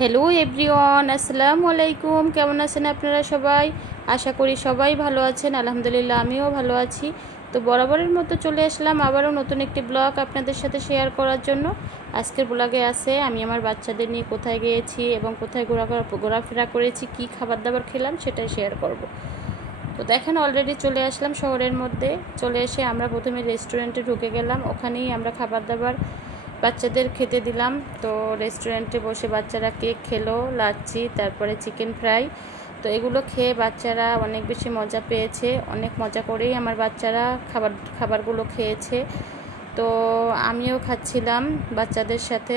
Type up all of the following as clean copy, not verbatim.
Hello everyone, আসসালামু আলাইকুম। কেমন আছেন আপনারা সবাই? আশা করি সবাই ভালো আছেন। আলহামদুলিল্লাহ আমিও ভালো আছি। তো বরাবরের মতো চলে আসলাম আবারও নতুন একটি ব্লগ আপনাদের সাথে শেয়ার করার জন্য। আজকের ব্লগে আছে আমি আমার বাচ্চাদের নিয়ে কোথায় গিয়েছি এবং কোথায় ঘোরাফেরা করেছি, কি খাবার দাবার খেলাম সেটাই শেয়ার করব। তো দেখেন অলরেডি চলে আসলাম শহরের মধ্যে। চলে এসে আমরা প্রথমে রেস্টুরেন্টে ঢুকে গেলাম, ওখানেই আমরা খাবার দাবার বাচ্চাদের খেতে দিলাম। তো রেস্টুরেন্টে বসে বাচ্চারা কেক খেলো, লাচ্ছি, তারপরে চিকেন ফ্রাই। তো এগুলো খেয়ে বাচ্চারা অনেক বেশি মজা পেয়েছে, অনেক মজা করেই আমার বাচ্চারা খাবারগুলো খেয়েছে। তো আমিও খাচ্ছিলাম বাচ্চাদের সাথে।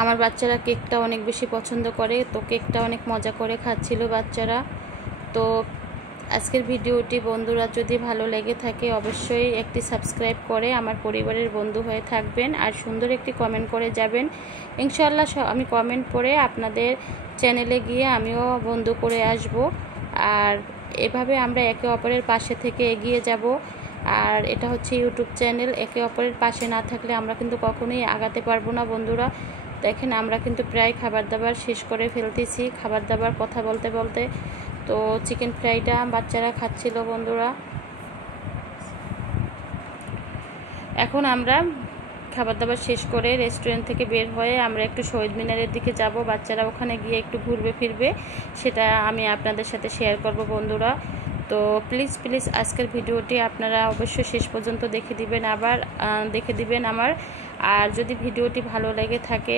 আমার বাচ্চারা কেকটা অনেক বেশি পছন্দ করে, তো কেকটা অনেক মজা করে খাচ্ছিল বাচ্চারা। তো আজকের ভিডিওটি বন্ধুরা যদি ভালো লেগে থাকে অবশ্যই একটি সাবস্ক্রাইব করে আমার পরিবারের বন্ধু হয়ে থাকবেন, আর সুন্দর একটি কমেন্ট করে যাবেন। ইনশাআল্লাহ আমি কমেন্ট পড়ে আপনাদের চ্যানেলে গিয়ে আমিও বন্ধু করে আসব। আর এভাবে আমরা একে অপরের পাশে থেকে এগিয়ে যাব। আর এটা হচ্ছে ইউটিউব চ্যানেল, একে অপরের পাশে না থাকলে আমরা কিন্তু কখনোই আগাতে পারবো না বন্ধুরা। দেখেন আমরা কিন্তু প্রায় খাবার দাবার শেষ করে ফেলতেছি, খাবার দাবার কথা বলতে বলতে। তো চিকেন ফ্রাইটা বাচ্চারা খাচ্ছিল বন্ধুরা। এখন আমরা খাবার দাবার শেষ করে রেস্টুরেন্ট থেকে বের হয়ে আমরা একটু শহীদ মিনারের দিকে যাব। বাচ্চারা ওখানে গিয়ে একটু ঘুরবে ফিরবে, সেটা আমি আপনাদের সাথে শেয়ার করব বন্ধুরা। তো প্লিজ আজকের ভিডিওটি আপনারা অবশ্যই শেষ পর্যন্ত দেখে দিবেন আমার। আর যদি ভিডিওটি ভালো লেগে থাকে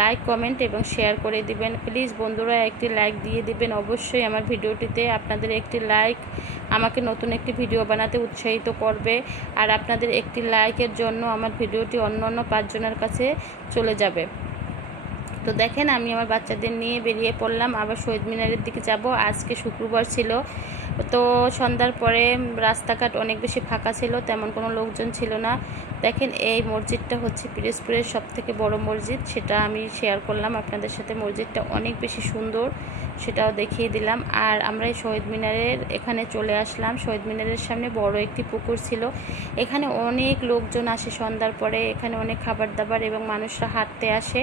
লাইক, কমেন্ট এবং শেয়ার করে দিবেন। প্লিজ বন্ধুরা একটি লাইক দিয়ে দিবেন অবশ্যই আমার ভিডিওটিতে। আপনাদের একটি লাইক আমাকে নতুন একটি ভিডিও বানাতে উৎসাহিত করবে। আর আপনাদের একটি লাইকের জন্য আমার ভিডিওটি অন্য 5 জনের কাছে চলে যাবে। তো দেখেন আমি আমার বাচ্চাদের নিয়ে বেরিয়ে পড়লাম, আবার শহীদ মিনারের দিকে যাব। আজকে শুক্রবার ছিল, তো সন্ধ্যার পরে রাস্তাঘাট অনেক বেশি ফাঁকা ছিল, তেমন কোনো লোকজন ছিল না। দেখেন এই মসজিদটা হচ্ছে পিরোজপুরের সবথেকে বড় মসজিদ, সেটা আমি শেয়ার করলাম আপনাদের সাথে। মসজিদটা অনেক বেশি সুন্দর, সেটাও দেখিয়ে দিলাম। আর আমরা এই শহীদ মিনারের এখানে চলে আসলাম। শহীদ মিনারের সামনে বড় একটি পুকুর ছিল, এখানে অনেক লোকজন আসে সন্ধ্যার পরে। এখানে অনেক খাবার দাবার এবং মানুষরা হাঁটতে আসে,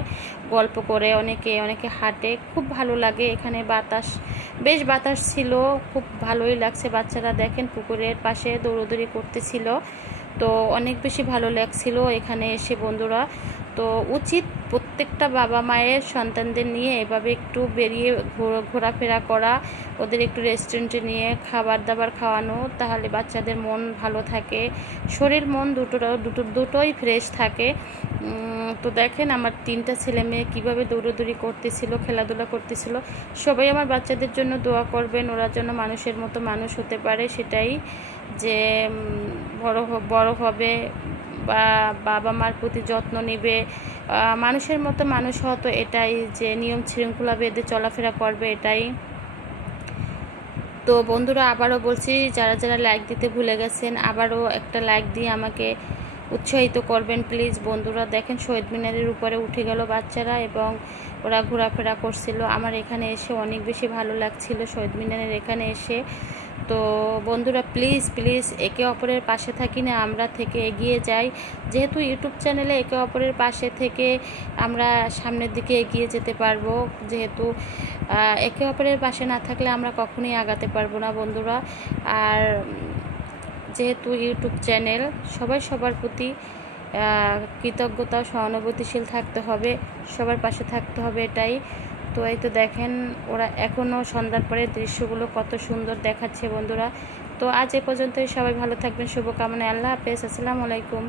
গল্প করে অনেকে হাঁটে, খুব ভালো লাগে। এখানে বেশ বাতাস ছিল, খুব ভালোই লাগছে। বাচ্চারা দেখেন পুকুরের পাশে দৌড়দৌড়ি করতেছিল, তো অনেক বেশি ভালো লাগছিল এখানে এসে বন্ধুরা। তো উচিত প্রত্যেকটা বাবা মায়ের সন্তানদের নিয়ে এভাবে একটু বেরিয়ে ঘোরাফেরা করা, ওদের একটু রেস্টুরেন্টে নিয়ে খাবার দাবার খাওয়ানো, তাহলে বাচ্চাদের মন ভালো থাকে, শরীর মন দুটোই ফ্রেশ থাকে। তো দেখেন আমার 3টা ছেলে মেয়ে কীভাবে দৌড়াদৌড়ি করতেছিল, খেলাধুলা করতেছিল। সবাই আমার বাচ্চাদের জন্য দোয়া করবেন, ওরা যেন মানুষের মতো মানুষ হতে পারে, সেটাই যে বড় হবে বা বাবা মার প্রতি যত্ন নেবে, মানুষের মতো মানুষ হওয়া, তো এটাই যে নিয়ম শৃঙ্খলা বেঁধে চলাফেরা করবে, এটাই। তো বন্ধুরা আবারও বলছি, যারা লাইক দিতে ভুলে গেছেন আবারও একটা লাইক দিয়ে আমাকে উৎসাহিত করবেন প্লিজ বন্ধুরা। দেখেন শহীদ মিনারের উপরে উঠে গেল বাচ্চারা এবং ওরা ঘোরাফেরা করছিল। আমার এখানে এসে অনেক বেশি ভালো লাগছিল শহীদ মিনারের এখানে এসে। তো বন্ধুরা প্লিজ একে অপরের পাশে থাকি না, আমরা থেকে এগিয়ে যাই। যেহেতু ইউটিউব চ্যানেলে একে অপরের পাশে থেকে আমরা সামনের দিকে এগিয়ে যেতে পারবো, যেহেতু একে অপরের পাশে না থাকলে আমরা কখনোই আগাতে পারবো না বন্ধুরা। আর যেহেতু ইউটিউব চ্যানেল, সবাই সবার প্রতি কৃতজ্ঞতা, সহানুভূতিশীল থাকতে হবে, সবার পাশে থাকতে হবে, এটাই। তো এই তো দেখেন ওরা এখনও সন্ধ্যার পরে দৃশ্যগুলো কত সুন্দর দেখাচ্ছে বন্ধুরা। তো আজ এ পর্যন্তই, সবাই ভালো থাকবেন, শুভকামনায়। আল্লাহ হাফেজ, আসসালামু আলাইকুম।